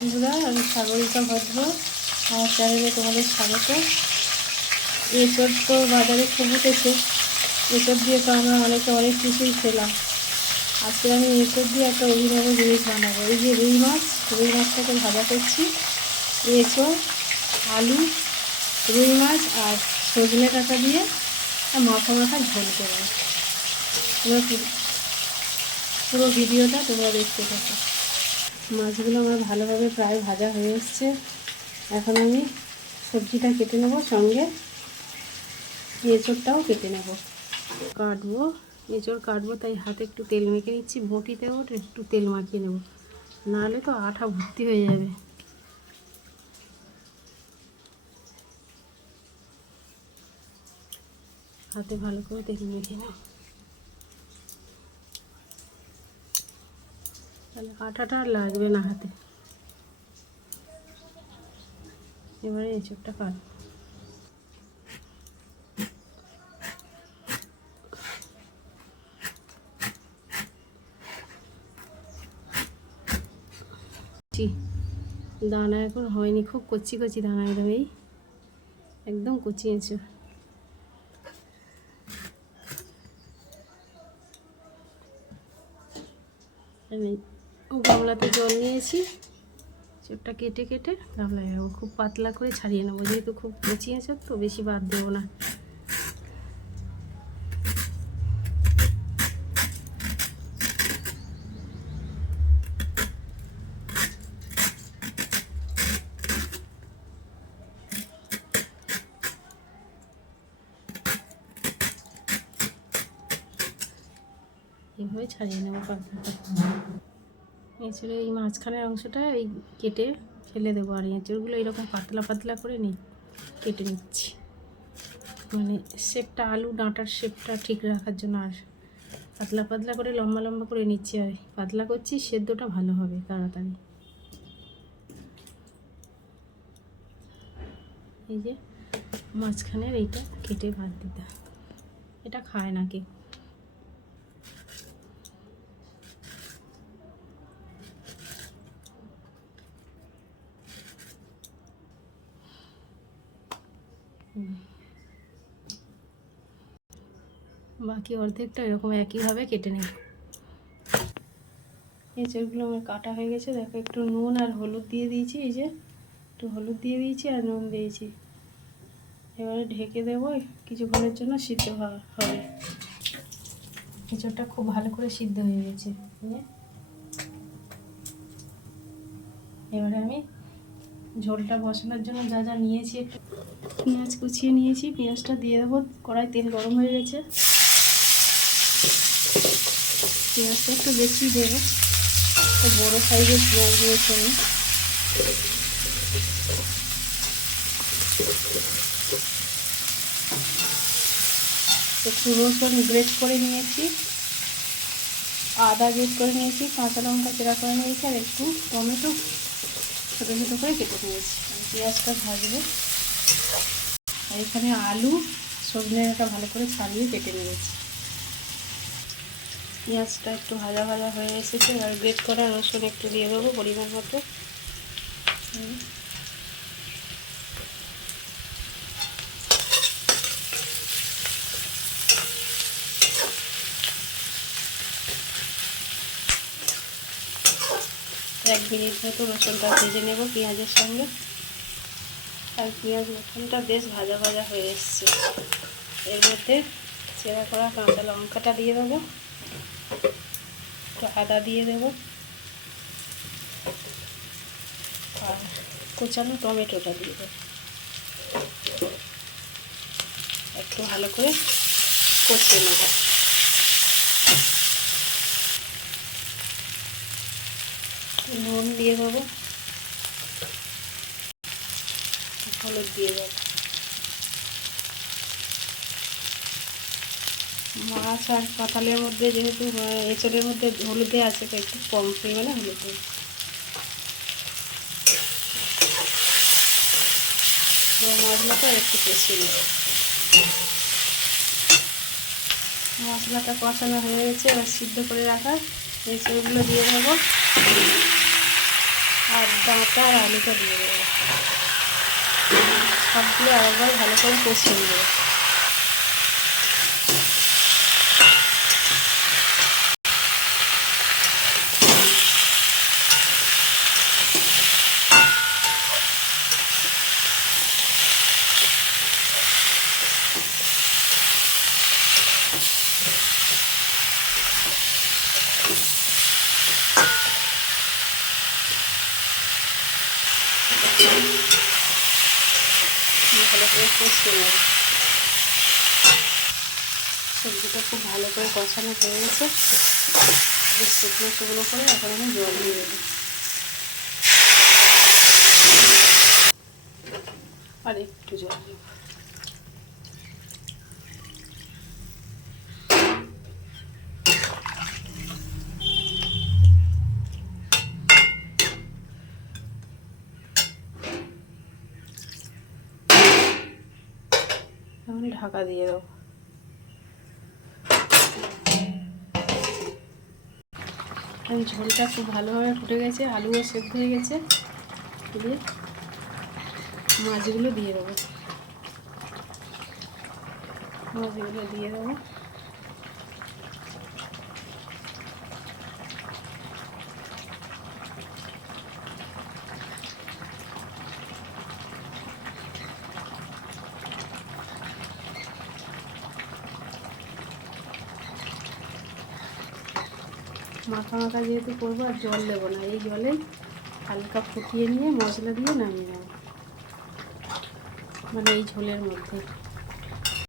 বন্ধুরা, আমি সাগরিকা ভদ্র, আমার চ্যানেলে তোমাদের স্বাগত। এঁচড় তো বাজারে খুব উঠেছে, এঁচড় দিয়ে তো আমরা অনেক কিছুই খেলাম। আজকে আমি এঁচড় দিয়ে একটা অভিনব জিনিস বানাবো। এই যে রুই মাছটাকে ভাজা করছি। এঁচড়, আলু, রুই মাছ আর সজনে ডাঁটা দিয়ে মাখা ঝোল করবো। তোমরা পুরো ভিডিওটা তোমরা দেখতে থাকো। মাছগুলো আমার ভালোভাবে প্রায় ভাজা হয়ে এসছে। এখন আমি সবজিটা কেটে নেব, সঙ্গে এঁচড়টাও কেটে নেব। এঁচড় কাটবো, তাই হাতে একটু তেল মেখে নিচ্ছি। বটিতেও একটু তেল মাখিয়ে নেব, নাহলে তো আঠা ভর্তি হয়ে যাবে। হাতে ভালো করে তেল মেখে নেব, তাহলে আঠাটা আর লাগবে না হাতে। এবারে এঁচড়টা কাটবো। দানা এখন হয়নি, খুব কচি দানা, একদম কচি এঁচড়। আমি গামলাতে জল নিয়েছি, এঁচড়টা কেটে গামলায় রাখবো। খুব পাতলা করে ছাড়িয়ে নেবো, যেহেতু খুব কচি এঁচড় তো বেশি বাদ দেবো না। এইভাবে ছাড়িয়ে নেবো পাতলা। এঁচড়ে এই মাঝখানের অংশটা এই কেটে ফেলে দেবো, আর এঁচড়গুলো এরকম পাতলা করে কেটে নিচ্ছি, মানে শেপটা, আলু ডাঁটার শেপটা ঠিক রাখার জন্য। আর পাতলা করে লম্বা করে নিচ্ছি, আর পাতলা করছি, সেদ্ধটা ভালো হবে তাড়াতাড়ি। এই যে মাঝখানের এইটা কেটে বাদ দিতে, এটা খায় না কেউ। বাকি অর্ধেকটা এরকম একইভাবে কেটে নেব। এঁচড়গুলো আমার কাটা হয়ে গেছে। দেখো, একটু নুন আর হলুদ দিয়ে দিয়েছি। এই যে একটু হলুদ দিয়ে দিয়েছি আর নুন দিয়েছি। এবারে ঢেকে দেবো, কিছুক্ষণের জন্য সিদ্ধ হবে। এঁচড়টা খুব ভালো করে সিদ্ধ হয়ে গেছে। এবারে আমি ঝোলটা বসানোর জন্য যা নিয়েছি, একটু পেঁয়াজ কুচিয়ে নিয়েছি, পেঁয়াজটা দিয়ে দেবো। কড়াই তেল গরম হয়ে গেছে, পেঁয়াজটা একটু বেশি দেবো, বড়ো সাইজের পেঁয়াজ দিয়েছি আমি। একটু রসুন গ্রেট করে নিয়েছি, আদা গ্রেট করে নিয়েছি, কাঁচা লঙ্কা চেরা করে নিয়েছি, আর একটু টমেটো ছোটো করে কেটে নিয়েছি। পেঁয়াজটা ভাজবো। আর এখানে আলু, সজনে ডাঁটা ভালো করে ছাড়িয়ে কেটে নিয়েছি। পেঁয়াজটা একটু ভাজা হয়ে এসেছে। আর গ্রেট করা রসুন একটু দিয়ে দেবো পরিমাণ মতো। এক মিনিট মতো রসুনটা ভেজে নেব পেঁয়াজের সঙ্গে। আর পেঁয়াজ রসুনটা বেশ ভাজা হয়ে এসছে। এর মধ্যে চেরা করা কাঁচা লঙ্কাটা দিয়ে দেবো, একটু আদা দিয়ে দেবো, আর কোচানো টমেটোটা দিয়ে দেবো। একটু ভালো করে কষিয়ে নেব। নুন দিয়ে দেবো, হলুদ দিয়ে দেবো। মাছ আর কাঁঠালের মধ্যে, যেহেতু এঁচড়ের মধ্যে হলুদে আছে, তো একটু কম পরিমাণে হলুদ দেবো। মশলাটা একটু কষিয়ে নেব। মশলাটা কষানো হয়ে গেছে। এবার সিদ্ধ করে রাখা এঁচড়গুলো দিয়ে দেবো, আর ডাঁটা আর আলুটা দিয়ে দেবো। সবগুলো আরেকবার ভালো করে কষিয়ে নেবো। ভালো করে কষিয়ে নেব। সবজিটা খুব ভালো করে কষানো হয়ে গেছে। বেশ শুকনো শুকনো করে এখন আমি জল দিয়ে দেবো। আর একটু জল দেব। এখন ঢাকা দিয়ে দেবো। ঝোলটা খুব ভালোভাবে ফুটে গেছে, আলুও সেদ্ধ হয়ে গেছে। দিয়ে মাছগুলো দিয়ে দেবো। মাছগুলো দিয়ে দেবো। মাখা মাখা যেহেতু করবো, আর জল দেবো না, এই জলে হালকা ফুটিয়ে নিয়ে মশলা দিয়ে নামিয়ে নেবো, মানে এই ঝোলের মধ্যে।